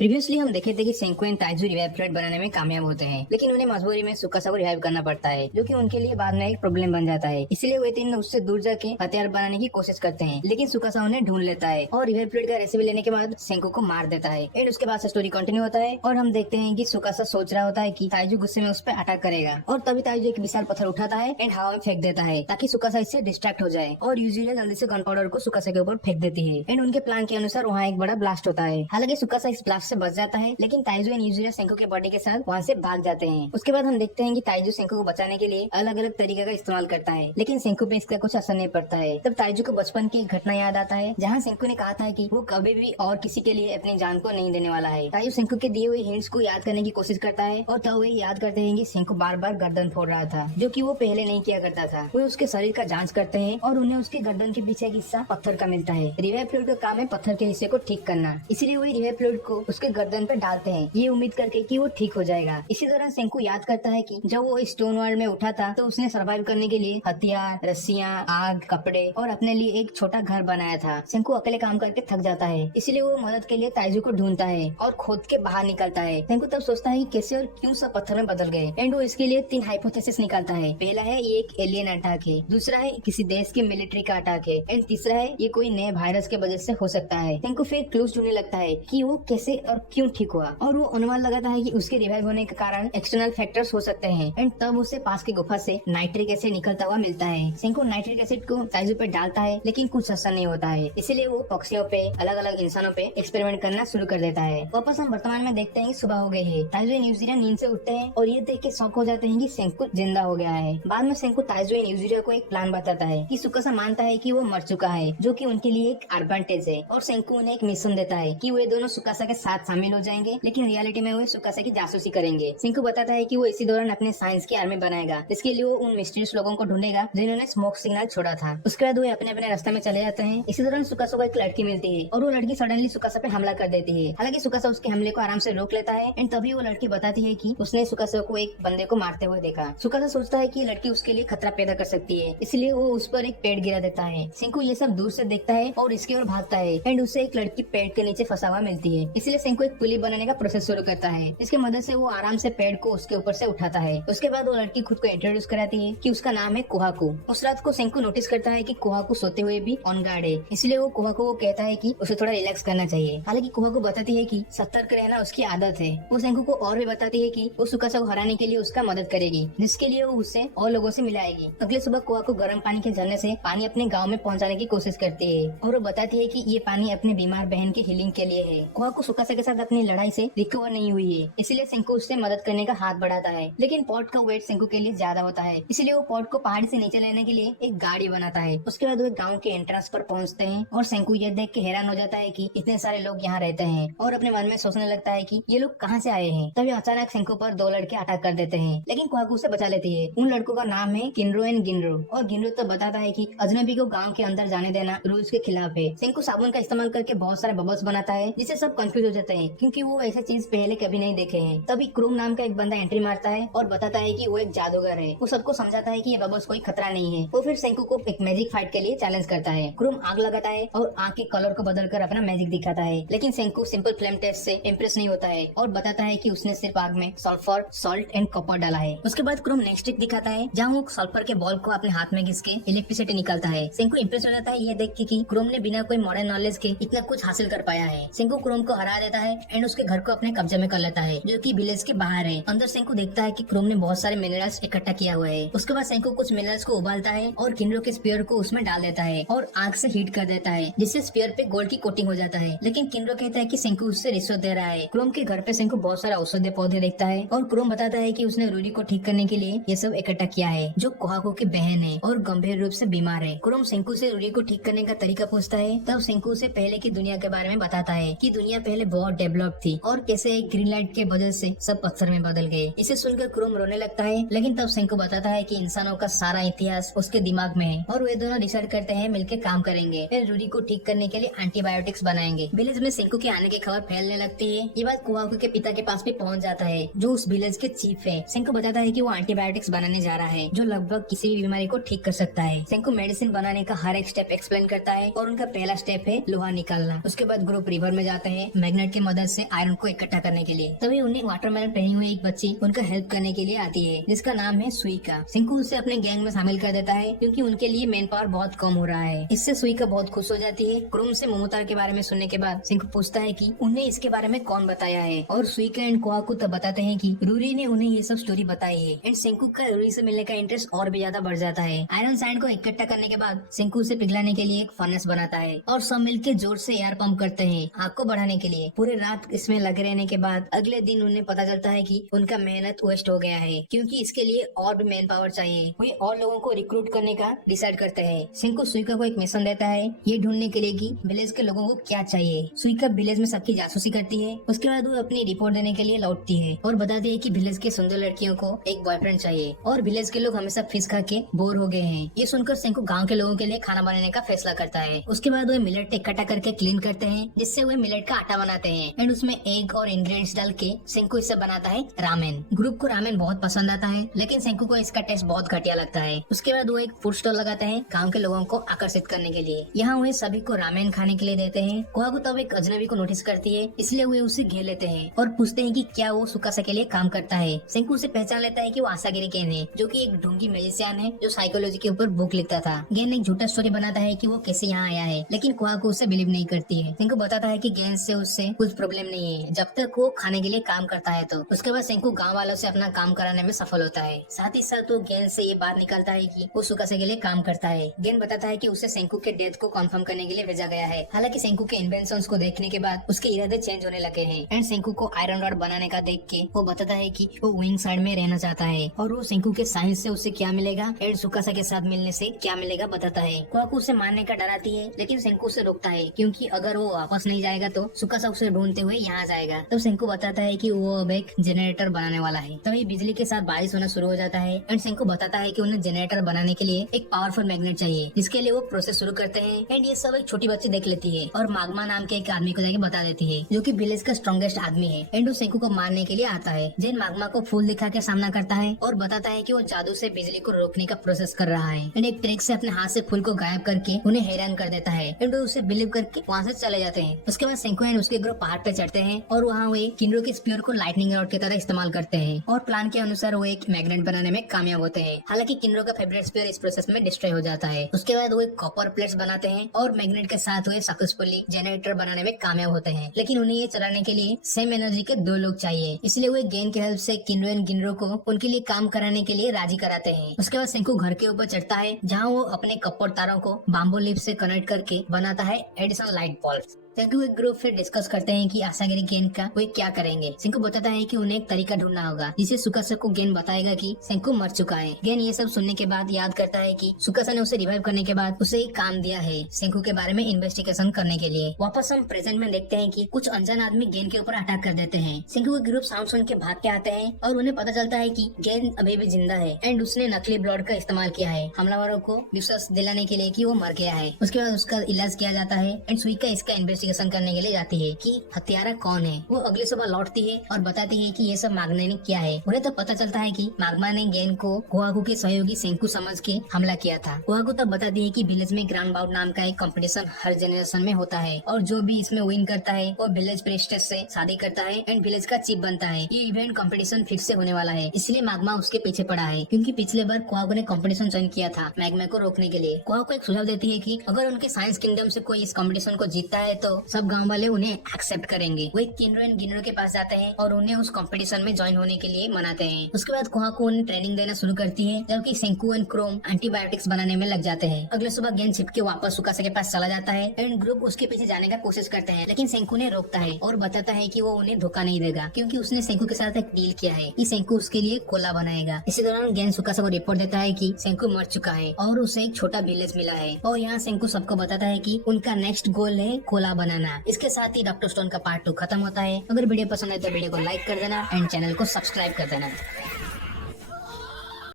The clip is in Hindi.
प्रीवियसली हम देखे थे कि सेंको एंड ताइजू रिवाइव फ्लड बनाने में कामयाब होते हैं, लेकिन उन्हें मजबूरी में सुकासा को रिवाइव करना पड़ता है, जो कि उनके लिए बाद में एक प्रॉब्लम बन जाता है। इसलिए वे तीन उससे दूर जाके हथियार बनाने की कोशिश करते हैं, लेकिन सुकासा उन्हें ढूंढ लेता है और रिवाइव फ्लड का रेसिपी लेने के बाद सेंको को मार देता है। एंड उसके बाद स्टोरी कंटिन्यू होता है और हम देखते हैं कि सुकासा सोच रहा होता है कि ताइजू गुस्से में उस पर अटैक करेगा, और तभी ताइजू एक विशाल पत्थर उठाता है एंड हवा में फेंक देता है ताकि सुकासा इससे डिस्ट्रैक्ट हो जाए, और यूजुअली जल्दी से गन पाउडर को सुकासा के ऊपर फेंक देती है। एंड उनके प्लान के अनुसार वहाँ एक बड़ा ब्लास्ट होता है। हालांकि सुकासा इस ब्लास्ट से बच जाता है, लेकिन ताइजू एंड यूजुअली सेंको के बॉडी के साथ वहाँ से भाग जाते हैं। उसके बाद हम देखते हैं कि ताइजू सेंको को बचाने के लिए अलग अलग तरीके का इस्तेमाल करता है, लेकिन सेंको पे इसका कुछ असर नहीं पड़ता है। तब ताइजू को बचपन की एक घटना याद आता है, जहाँ सेंको ने कहा था कि वो कभी भी और किसी के लिए अपनी जान को नहीं देने वाला है। ताइजू सेंको के दिए हुए हिंट्स को याद करने की कोशिश करता है, और तब वे याद करते हैं कि सेंको बार बार गर्दन फोड़ रहा था, जो कि वो पहले नहीं किया करता था। वे उसके शरीर का जांच करते हैं और उन्हें उसके गर्दन के पीछे एक हिस्सा पत्थर का मिलता है। रिवाइव फ्लूइड का काम है पत्थर के हिस्से को ठीक करना, इसीलिए वे रिवाइव फ्लूइड को उसके गर्दन पे डालते हैं, ये उम्मीद करके कि वो ठीक हो जाएगा। इसी दौरान सेंको याद करता है कि जब वो स्टोन वर्ल्ड में उठा था तो उसने सर्वाइव करने के लिए हथियार, रस्सियां, आग, कपड़े और अपने लिए एक छोटा घर बनाया था। सेंको अकेले काम करके थक जाता है, इसलिए वो मदद के लिए ताइजू को ढूंढता है और खोद के बाहर निकलता है। सेंको तब सोचता है कि कैसे और क्यों सब पत्थर में बदल गए, एंड वो इसके लिए 3 हाइपोथेसिस निकालता है। पहला है ये एक एलियन अटैक है, दूसरा है किसी देश के मिलिट्री का अटैक है, एंड तीसरा है ये कोई नए वायरस के वजह से हो सकता है। सेंको फिर क्लूज ढूंढने लगता है कि वो कैसे और क्यों ठीक हुआ, और वो अनुमान लगाता है कि उसके रिवाइव होने के कारण एक्सटर्नल फैक्टर्स हो सकते हैं। एंड तब उसे पास की गुफा से नाइट्रिक एसिड निकलता हुआ मिलता है। सेंको नाइट्रिक एसिड को ताइजू पे डालता है, लेकिन कुछ असर नहीं होता है, इसीलिए वो पक्षियों पे, अलग अलग इंसानों पे एक्सपेरिमेंट करना शुरू कर देता है। वापस हम वर्तमान में देखते हैं कि सुबह हो गई है। ताइजू एंड यूजिरा नींद से उठते हैं और ये देख के शॉक हो जाते हैं कि सेंको जिंदा हो गया है। बाद में सेंको ताइजू एंड यूजिरा को एक प्लान बताता है कि सुकासा मानता है कि वो मर चुका है, जो कि उनके लिए एक एडवांटेज है, और सेंको उन्हें एक मिशन देता है कि वे दोनों सुकासा के साथ शामिल हो जाएंगे, लेकिन रियलिटी में वे सुकासा की जासूसी करेंगे। सेंको बताता है कि वो इसी दौरान अपने साइंस की आर्मी बनाएगा, इसके लिए वो उन मिस्टीरियस लोगों को ढूंढेगा जिन्होंने स्मोक सिग्नल छोड़ा था। उसके बाद वे अपने अपने रास्ते में चले जाते हैं। इसी दौरान सुकासा को एक लड़की मिलती है और वो लड़की सडनली सुकासा पे हमला कर देती है। हालांकि सुकासा उसके हमले को आराम से रोक लेता है, एंड तभी वो लड़की बताती है कि उसने सुकासा को एक बंदे को मारते हुए देखा। सुकासा सोचता है कि लड़की उसके लिए खतरा पैदा कर सकती है, इसलिए वो उस पर एक पेड़ गिरा देता है। सेंको ये सब दूर से देखता है और इसकी ओर भागता है, एंड उसे एक लड़की पेड़ के नीचे फंसा हुआ मिलती है। इसलिए सेंको एक पुली बनाने का प्रोसेस शुरू करता है, इसकी मदद से वो आराम से पेड़ को उसके ऊपर से उठाता है। उसके बाद वो लड़की खुद को इंट्रोड्यूस कराती है कि उसका नाम है कोहाकू। उस रात को सेंको नोटिस करता है कि कोहाकू सोते हुए भी ऑन गार्ड है, इसलिए वो कोहाकू को कहता है कि उसे थोड़ा रिलैक्स करना चाहिए। हालांकि कोहाकू बताती है कि सतर्क रहना उसकी आदत है। वो सेंको को और भी बताती है कि वो सुकासा को हराने के लिए उसका मदद करेगी, जिसके लिए वो उससे और लोगों से मिलाएगी। अगले सुबह कोहाकू गर्म पानी के झरने से पानी अपने गाँव में पहुँचाने की कोशिश करती है, और वो बताती है कि ये पानी अपने बीमार बहन की हीलिंग के लिए है। कोहाकू सुकासा के साथ अपनी लड़ाई से रिकवर नहीं हुई है, इसलिए सेंको उससे मदद करने का हाथ बढ़ाता है, लेकिन पॉट का वेट सेंको के लिए ज्यादा होता है, इसलिए वो पॉट को पहाड़ से नीचे लेने के लिए एक गाड़ी बनाता है। उसके बाद वो गांव के एंट्रेंस पर पहुंचते हैं, और सेंको ये देख के हैरान हो जाता है कि इतने सारे लोग यहाँ रहते हैं, और अपने मन में सोचने लगता है कि ये लोग कहाँ से आए हैं। तभी अचानक सेंको पर 2 लड़के अटैक कर देते हैं, लेकिन कोहाकू उसे बचा लेती है। उन लड़कों का नाम है किनरो एंड गिनरो, और गिनरो तो बताता है कि अजनबी को गाँव के अंदर जाने देना रूल्स के खिलाफ है। सेंको साबुन का इस्तेमाल करके बहुत सारे बबल्स बनाता है, जिससे सब कंफ्यूज हो जाते हैं, क्योंकि वो ऐसी चीज पहले कभी नहीं देखे हैं। तभी क्रूम नाम का एक बंदा एंट्री मारता है और बताता है कि वो एक जादूगर है। वो सबको समझाता है कि ये बबल्स कोई खतरा नहीं है। वो फिर सेंको को एक मैजिक फाइट के लिए चैलेंज करता है। क्रूम आग लगाता है और आग के कलर को बदलकर अपना मैजिक दिखाता है, लेकिन सेंको सिंपल फ्लेम टेस्ट से इम्प्रेस नहीं होता है और बताता है कि उसने सिर्फ आग में सल्फर, सॉल्ट एंड कॉपर डाला है। उसके बाद क्रूम नेक्स्ट ट्रिक दिखाता है, जहाँ वो सल्फर के बॉल को अपने हाथ में घिस के इलेक्ट्रिसिटी निकालता है। सेंको इम्प्रेस हो जाता है ये देख के कि क्रूम ने बिना कोई मॉडर्न नॉलेज के इतना कुछ हासिल कर पाया है। सेंको क्रूम को हरा देता है एंड उसके घर को अपने कब्जे में कर लेता है, जो कि विलेज के बाहर है। अंदर सेंको देखता है कि क्रूम ने बहुत सारे मिनरल्स इकट्ठा किया हुआ है। उसके बाद सेंको कुछ मिनरल्स को उबालता है और किनरो के स्पीयर को उसमें डाल देता है और आग से हीट कर देता है, जिससे स्पीयर पे गोल्ड की कोटिंग हो जाता है। लेकिन किनरो कहता है कि सेंको उससे रिश्वत दे रहा है। क्रोम के घर पे सेंको बहुत सारे औषधीय पौधे देखता है, और क्रोम बताता है कि उसने रूरी को ठीक करने के लिए ये सब इकट्ठा किया है, जो कोहाकू की बहन है और गंभीर रूप से बीमार है। क्रोम सेंको से रूरी को ठीक करने का तरीका पूछता है। तब सेंको उसे पहले की दुनिया के बारे में बताता है कि दुनिया पहले बहुत डेवलप थी और कैसे एक ग्रीन लाइट के वजह से सब पत्थर में बदल गए। इसे सुनकर क्रोम रोने लगता है, लेकिन तब सेंको बताता है कि इंसानों का सारा इतिहास उसके दिमाग में है, और वे दोनों डिसाइड करते हैं मिलकर काम करेंगे। फिर रूरी को ठीक करने के लिए एंटीबायोटिक्स बनाएंगे। विलेज में सेंको के आने की खबर फैलने लगती है। ये बात कोहाकू के पिता के पास भी पहुंच जाता है, जो उस विलेज के चीफ है। सेंको बताता है कि वो एंटीबायोटिक्स बनाने जा रहा है, जो लगभग किसी भी बीमारी को ठीक कर सकता है। सेंको मेडिसिन बनाने का हर एक स्टेप एक्सप्लेन करता है, और उनका पहला स्टेप है लोहा निकालना। उसके बाद ग्रुप रिवर में जाते हैं, मैग्नेटिक की मदद से आयरन को इकट्ठा करने के लिए। तभी उन्हें वाटरमेलन पहनी हुई एक बच्ची उनका हेल्प करने के लिए आती है, जिसका नाम है सुइका। सिंकू उसे अपने गैंग में शामिल कर देता है क्योंकि उनके लिए मैन पावर बहुत कम हो रहा है। इससे सुइका बहुत खुश हो जाती है। क्रोम से मोमोतार के बारे में सुनने के बाद सिंकू पूछता है कि उन्हें इसके बारे में कौन बताया है, और सुइका एंड कोहाकू तब बताते हैं कि रूरी ने उन्हें ये सब स्टोरी बताई है। एंड सिंकू का रूरी से मिलने का इंटरेस्ट और भी ज्यादा बढ़ जाता है। आयरन सैंड को इकट्ठा करने के बाद सिंकू उसे पिघलाने के लिए एक फर्नेस बनाता है और सब मिलकर जोर से एयर पंप करते हैं आग को बढ़ाने के लिए। पूरे रात इसमें लगे रहने के बाद अगले दिन उन्हें पता चलता है कि उनका मेहनत वेस्ट हो गया है, क्योंकि इसके लिए और भी मैन पावर चाहिए। वे और लोगों को रिक्रूट करने का डिसाइड करते हैं। सिंकू सुइका को एक मिशन देता है ये ढूंढने के लिए कि विलेज के लोगों को क्या चाहिए। सुइका विलेज में सबकी जासूसी करती है। उसके बाद वो अपनी रिपोर्ट देने के लिए लौटती है और बताती है कि विलेज के सुंदर लड़कियों को एक बॉयफ्रेंड चाहिए और विलेज के लोग हमेशा फिश खा के बोर हो गए हैं। ये सुनकर सिंकू गाँव के लोगों के लिए खाना बनाने का फैसला करता है। उसके बाद वे मिलेट इकट्ठा करके क्लीन करते हैं, जिससे वे मिलेट का आटा बनाते हैं एंड उसमें एग और इंग्रेडिएंट्स डाल के सिंकू इससे बनाता है रामेन। ग्रुप को रामेन बहुत पसंद आता है, लेकिन सिंकू को इसका टेस्ट बहुत घटिया लगता है। उसके बाद वो एक फूड स्टॉल लगाते हैं गांव के लोगों को आकर्षित करने के लिए। यहाँ वे सभी को रामेन खाने के लिए देते हैं। कोहाकू तब एक अजनबी को नोटिस करती है, इसलिए वे उसे घेर लेते हैं और पूछते हैं कि क्या वो सुकासा के लिए काम करता है। सिंकू उसे पहचान लेता है कि वो आसागिरी गेन है, जो कि एक ढोंगी मैजिशियन है जो साइकोलॉजी के ऊपर बुक लिखता था। गेन एक झूठा स्टोरी बनाता है कि वो कैसे यहाँ आया है, लेकिन कोहाकू उसे बिलीव नहीं करती है। सिंकू बताता है कि गेन से उससे कुछ प्रॉब्लम नहीं है जब तक वो खाने के लिए काम करता है। तो उसके बाद सिंकू गाँव वालों से अपना काम कराने में सफल होता है। साथ ही साथ वो गेन से ये बात निकालता है कि वो सुकासा के लिए काम करता है। गेन बताता है कि उसे सिंकू के डेथ को कंफर्म करने के लिए भेजा गया है। हालांकि सिंकू के इन्वेंशंस को देखने के बाद उसके इरादे चेंज होने लगे हैं एंड सिंकू को आयरन रॉड बनाने का देख के वो बताता है कि वो विंग साइड में रहना चाहता है और वो सिंकू के साइंस से उसे क्या मिलेगा एंड सुकासा के साथ मिलने से क्या मिलेगा बताता है। कोहाकू उसे मारने का डराती है, लेकिन सिंकू उसे रोकता है क्योंकि अगर वो वापस नहीं जाएगा तो सुकासा उसे ढूंढते हुए यहाँ जाएगा। तब सिंकू बताता है कि वो अब एक जनरेटर बनाने वाला है। तभी बिजली के साथ बारिश होना शुरू हो जाता है एंड सिंकू बताता है कि उन्हें जनरेटर बनाने के लिए एक पावरफुल मैग्नेट चाहिए, जिसके लिए वो प्रोसेस शुरू करते हैं एंड ये सब एक छोटी बच्ची देख लेती है और मागमा नाम के एक आदमी को जाके बता देती है, जो कि विलेज का स्ट्रॉन्गेस्ट आदमी है एंड वो सिंकू को मारने के लिए आता है। जेन मागमा को फूल दिखा के सामना करता है और बताता है कि वो जादू से बिजली को रोकने का प्रोसेस कर रहा है एंड एक ट्रिक से अपने हाथ से फूल को गायब करके उन्हें हैरान कर देता है एंड वो उसे बिलीव करके वहाँ से चले जाते हैं। उसके बाद सिंकू एंड उसके ग्रुप पहाड़ पे चढ़ते हैं और वहाँ वे किन्रो के स्पीयर को लाइटनिंग रॉड की तरह इस्तेमाल करते हैं और प्लान के अनुसार वो एक मैग्नेट बनाने में कामयाब होते हैं। हालांकि किन्रो का फेवरेट स्पीयर इस प्रोसेस में डिस्ट्रॉय हो जाता है। उसके बाद वो एक कॉपर प्लेट्स बनाते हैं और मैग्नेट के साथ वे सक्सेसफुली जनरेटर बनाने में कामयाब होते हैं, लेकिन उन्हें ये चलाने के लिए सेम एनर्जी के 2 लोग चाहिए, इसलिए वो गेन की हेल्प से किन्रो एंड गिनरो को उनके लिए काम कराने के लिए राजी कराते हैं। उसके बाद सिंकू घर के ऊपर चढ़ता है, जहाँ वो अपने कपड़ तारों को बाम्बू लिप से कनेक्ट करके बनाता है एडिशनल लाइट बल्ब। सिंकू एक ग्रुप फिर डिस्कस करते हैं कि आसागिरी गेन का वे क्या करेंगे। सिंकू बताता है कि उन्हें एक तरीका ढूंढना होगा जिसे सुकासा को गेन बताएगा कि सिंकू मर चुका है। गेन ये सब सुनने के बाद याद करता है कि सुकासा ने उसे रिवाइव करने के बाद उसे एक काम दिया है सिंकू के बारे में इन्वेस्टिगेशन करने के लिए। वापस हम प्रेजेंट में देखते हैं कि कुछ अनजान आदमी गेन के ऊपर अटैक कर देते हैं। सिंकू का ग्रुप साउंड सुन के भाग के आते हैं और उन्हें पता चलता है कि गेन अभी भी जिंदा है एंड उसने नकली ब्लड का इस्तेमाल किया है हमलावरों को विश्वास दिलाने के लिए कि वो मर गया है। उसके बाद उसका इलाज किया जाता है एंड सुइका इसका इन्वेस्टिगेशन करने के लिए जाती है कि हत्यारा कौन है। वो अगली सुबह लौटती है और बताती है कि ये सब मागमा ने किया है। उन्हें तो पता चलता है कि मागमा ने गेन को कोहाकू के सहयोगी सिंकू समझ के हमला किया था। कोहाकू तब बताती है कि विलेज में ग्राउंड बाउट नाम का एक कंपटीशन हर जनरेशन में होता है और जो भी इसमें विन करता है वो विलेज प्रेस्टेस से शादी करता है एंड विलेज का चीफ बनता है। ये इवेंट कंपटीशन फिर से होने वाला है, इसलिए मागमा उसके पीछे पड़ा है, क्योंकि पिछले बार कोहाकू ने कंपटीशन ज्वाइन किया था मैग्मा को रोकने के लिए। कोहाकू एक सुझाव देती है कि अगर उनके साइंस किंगडम से कोई इस कंपटीशन को जीतता है तो सब गाँव वाले उन्हें एक्सेप्ट करेंगे। वो किन्रो एंड गिनरो के पास जाते हैं और उन्हें उस कंपटीशन में ज्वाइन होने के लिए मनाते हैं। उसके बाद कोहाकू उन्हें ट्रेनिंग देना शुरू करती है, जबकि सिंकू एंड क्रोम एंटीबायोटिक्स बनाने में लग जाते हैं। अगले सुबह गेन छिप के वापस सुकासा के पास चला जाता है एंड ग्रुप उसके पीछे जाने का कोशिश करते हैं, लेकिन सिंकू ने रोकता है और बताता है कि वो उन्हें धोखा नहीं देगा, क्योंकि उसने सिंकू के साथ एक डील किया है कि सिंकू उसके लिए कोला बनाएगा। इसी दौरान गेन सुकासा को रिपोर्ट देता है कि सिंकू मर चुका है और उसे एक छोटा विलेज मिला है और यहाँ सिंकू सबको बताता है कि उनका नेक्स्ट गोल है कोला बनाना। इसके साथ ही डॉक्टर स्टोन का पार्ट 2 खत्म होता है। अगर वीडियो पसंद है तो वीडियो को लाइक कर देना एंड चैनल को सब्सक्राइब कर देना।